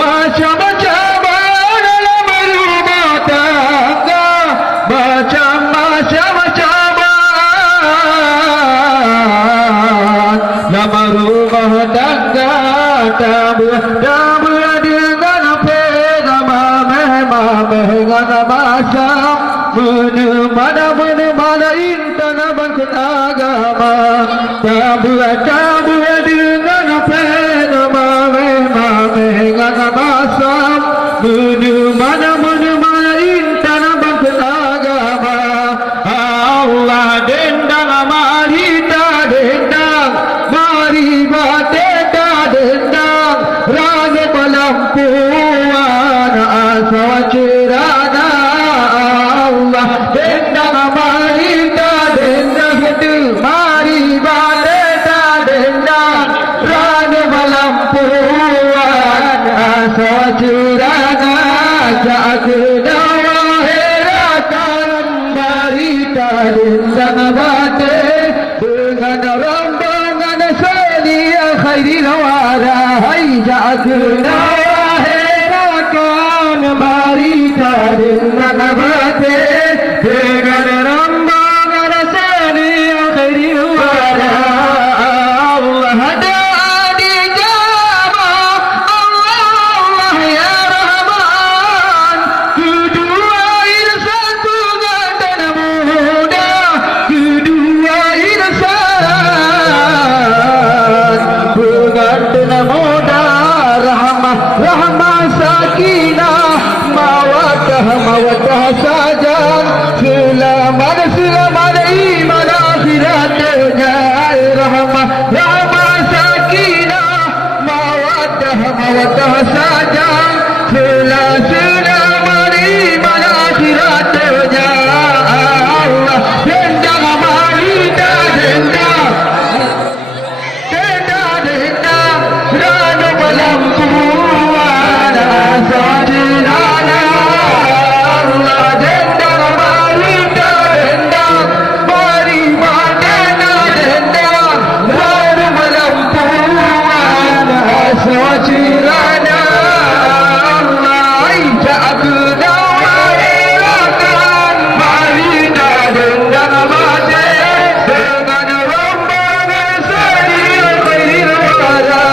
Macam-macam dalam rumah tangga, macam-macam dalam rumah tangga, tamu dengan pegama memang dengan masam mana intan bangkit agama, tamu dengan pegama memang dengan masam mana intan bangkit agama. Allah dendang marita dendang mariba dendang raga pelampuan asa cerana. Allah dendang marita dendang mariba dendang raga pelampuan asa cerana. Jagna waherakan marita dendang bate dengan rombongan selia khairil wara. Hai jagna waherakan marita dendang bate dengan rombongan selia khairil wara. Allah ada di jama, Allah ya Rahman, kedua insan tunggal dan muda, kedua insan pengantin muda. Rahmah sakinah mawaddah saja, selamat iman akhiratnya. Rahmah sakinah mawaddah saja, selamat iman akhiratnya. Allah dendang marita dendang rana pelampuan asa cerana. Allah dendang marita dendang mariba dendang rana pelampuan asa cerana. Allah jagna waherakan marita dendang bate dengan rombongan sedia khairil wara.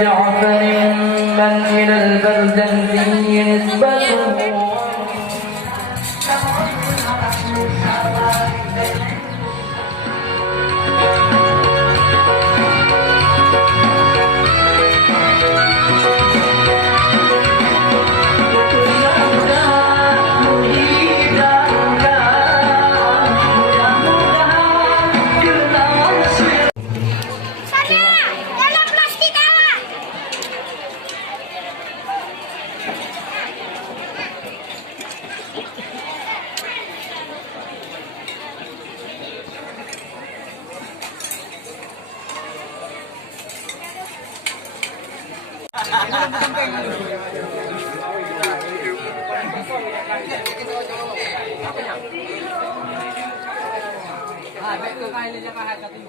جعفر من إلى البرزنجي نسبته Ah, baik ke kain dia kahar tapi